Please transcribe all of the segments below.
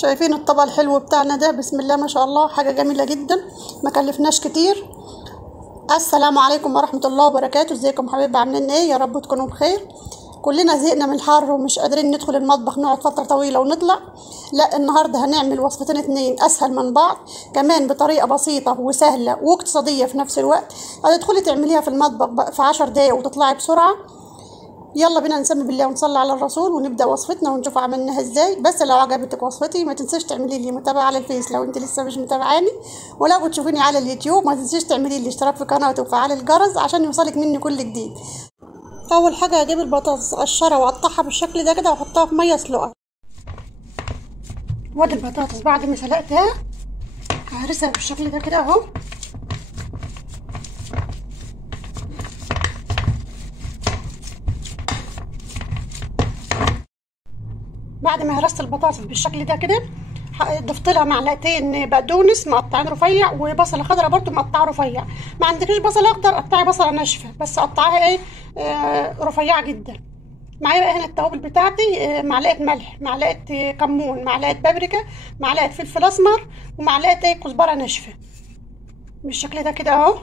شايفين الطبق الحلو بتاعنا ده؟ بسم الله ما شاء الله، حاجة جميلة جدا، ما كلفناش كتير. السلام عليكم ورحمة الله وبركاته. ازيكم حبايبي؟ عاملين ايه؟ يا رب تكونوا بخير. كلنا زهقنا من الحر ومش قادرين ندخل المطبخ، نقعد فترة طويلة ونطلع. لا، النهاردة هنعمل وصفتين اتنين اسهل من بعض، كمان بطريقة بسيطة وسهلة واقتصادية في نفس الوقت. هتدخلي تعمليها في المطبخ في 10 دقايق وتطلعي بسرعة. يلا بينا نسمي بالله ونصلي على الرسول ونبدا وصفتنا ونشوف عملناها ازاي. بس لو عجبتك وصفتي ما تنسيش تعملي لي متابعه على الفيس لو انت لسه مش متابعاني، ولو بتشوفيني على اليوتيوب ما تنسيش تعملي لي اشتراك في قناتي وفعل الجرس عشان يوصلك مني كل جديد. اول حاجه هجيب البطاطس اقشرها واقطعها بالشكل ده كده واحطها في ميه اسلقها. وادي البطاطس بعد ما سلقتها ههرسها بالشكل ده كده اهو. بعد ما هرست البطاطس بالشكل ده كده ضفت لها معلقتين بقدونس مقطعين رفيع وبصله خضراء برضو مقطعه رفيع. ما عندكيش بصل اخضر قطعي بصله ناشفه بس قطعيها ايه رفيعه جدا. معايا بقى هنا التوابل بتاعتي، معلقه ملح، معلقه كمون، معلقه بابريكا، معلقه فلفل اسمر، ومعلقه كزبره ناشفه بالشكل ده كده اهو.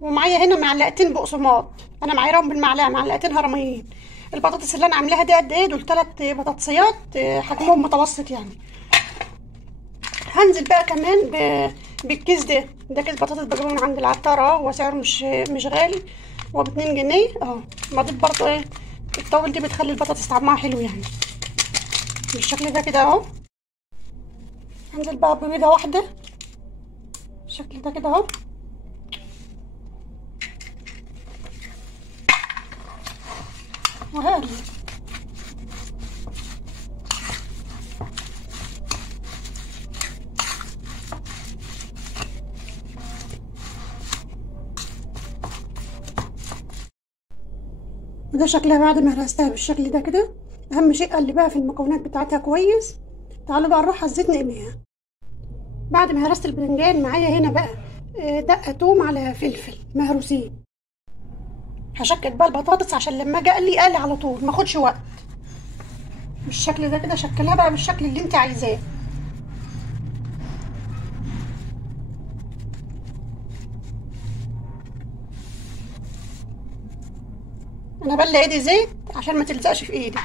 ومعايا هنا معلقتين بقسماط، انا معايرهم بالمعلقه معلقتين هرميين. البطاطس اللي انا عاملاها دي قد ايه؟ دول 3 بطاطسيات حجمهم متوسط يعني. هنزل بقى كمان بالكيس ده كيس بطاطس بجيبه من عند العطار اهو، هو سعره مش غالي، هو ب2 جنيه اهو. بضيف برضه ايه التوابل دي بتخلي البطاطس طعمها حلو يعني بالشكل ده كده اهو. هنزل بقى ببيضه واحده بالشكل ده كده اهو. وهقلب وده شكلها بعد ما هرستها بالشكل ده كده. اهم شيء قلبها في المكونات بتاعتها كويس. تعالوا بقى نروح على الزيت نقليها. بعد ما هرست البرنجان معايا هنا بقى دقه توم على فلفل مهروسين. هشكل بقى البطاطس عشان لما اجي اقلي على طول ما اخدش وقت بالشكل ده كده. شكلها بقى بالشكل اللي انت عايزاه. انا بلي ايدي زيت عشان ما تلزقش في ايدي.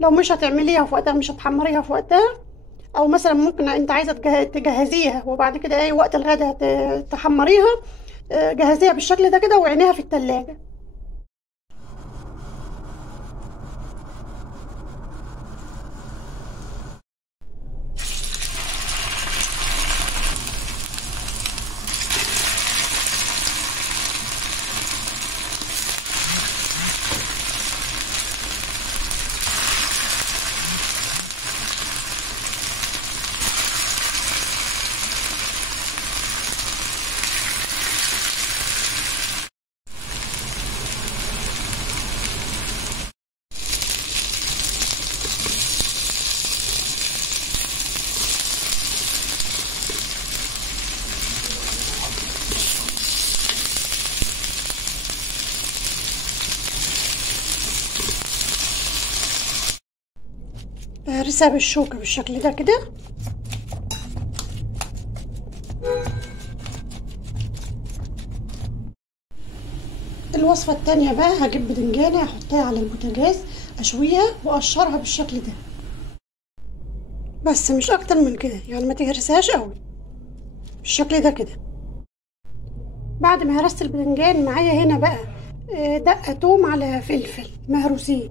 لو مش هتعمليها في وقتها، مش هتحمريها في وقتها، او مثلا ممكن انت عايزه تجهزيها وبعد كده ايه وقت الغدا تحمريها، جهزيها بالشكل ده كده وعينيها في التلاجة. هرسها بالشوكة بالشكل ده كده. الوصفة التانية بقى هجيب بدنجانة احطها على البوتاجاز اشويها واقشرها بالشكل ده، بس مش اكتر من كده يعني، ما تهرسهاش قوي بالشكل ده كده. بعد ما هرست الباذنجان معايا هنا بقى دقه توم على فلفل مهروسين.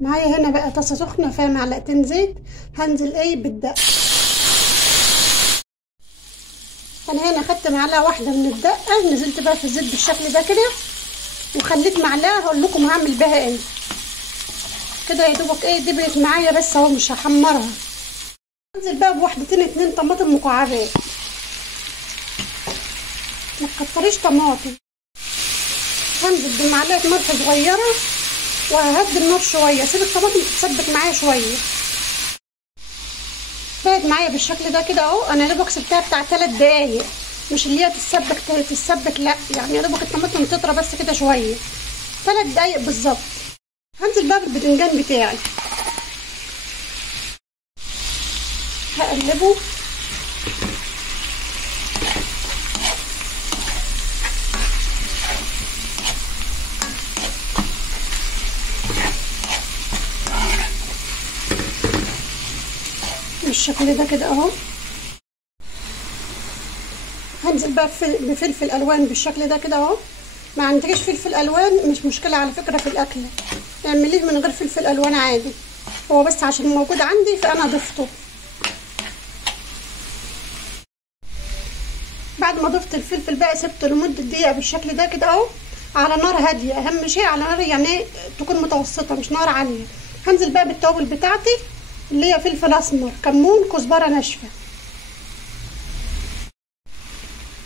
معايا هنا بقى طاسه سخنه فيها معلقتين زيت، هنزل بالدقه. انا هنا خدت معلقه واحده من الدقه، نزلت بقى في الزيت بالشكل ده كده، وخليت معلقه هقول لكم هعمل بها ايه. كده يا دوبك دبلت معايا بس اهو، مش هحمرها. انزل بقى بواحدتين 2 طماطم مكعبات، ما تكتريش طماطم. هنزل بمعلقه ملح صغيره وههدي النار شويه، سيب الطماطم تتسبك معايا شويه. بقت معايا بالشكل ده كده اهو. انا يا دوبك سبتها بتاع 3 دقايق، مش اللي هي تتسبك لا، يعني يا دوبك الطماطم تطرى بس كده شويه، 3 دقايق بالظبط. هنزل بقى بالباذنجان بتاعي، هقلبه. بالشكل ده كده اهو. هنزل بقى بفلفل الوان بالشكل ده كده اهو. ما عندكيش فلفل الوان مش مشكله على فكره في الاكل، اعمليه من غير فلفل الوان عادي، هو بس عشان موجود عندي فانا ضفته. بعد ما ضفت الفلفل بقى سبته لمده دقيقه بالشكل ده كده اهو، على نار هاديه. اهم شيء على نار يعني تكون متوسطه مش نار عاليه. هنزل بقى بالتوابل بتاعتي اللي هي فلفل اسمر، كمون، كزبره ناشفه،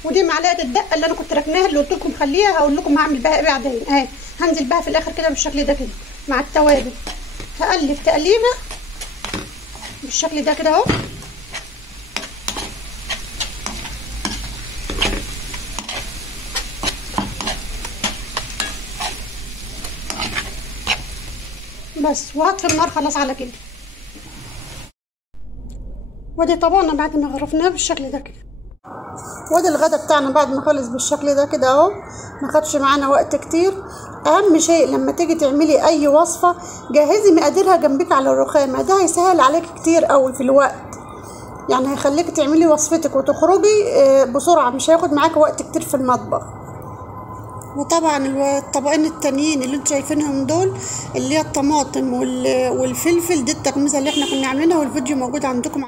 ودي معلقه الدقه اللي انا كنت ركناها اللي قلت لكم خليها، هقول لكم هعمل بها ايه بعدين اهي. هنزل بها في الاخر كده بالشكل ده كده مع التوابل، هقلب تقليبه بالشكل ده كده اهو. بس وهطفي النار خلاص على كده. ودي طبقنا بعد ما غرفناه بالشكل ده كده. وادي الغدا بتاعنا بعد ما خلص بالشكل ده كده اهو، ما خدش معانا وقت كتير. اهم شيء لما تيجي تعملي اي وصفه جهزي مقاديرها جنبك على الرخامه، ده هيسهل عليك كتير قوي في الوقت، يعني هيخليك تعملي وصفتك وتخرجي بسرعه، مش هياخد معاكي وقت كتير في المطبخ. وطبعا الطبقين التانيين اللي انتوا شايفينهم دول اللي هي الطماطم والفلفل، دي التغميسه اللي احنا كنا عاملينها، والفيديو موجود عندكم.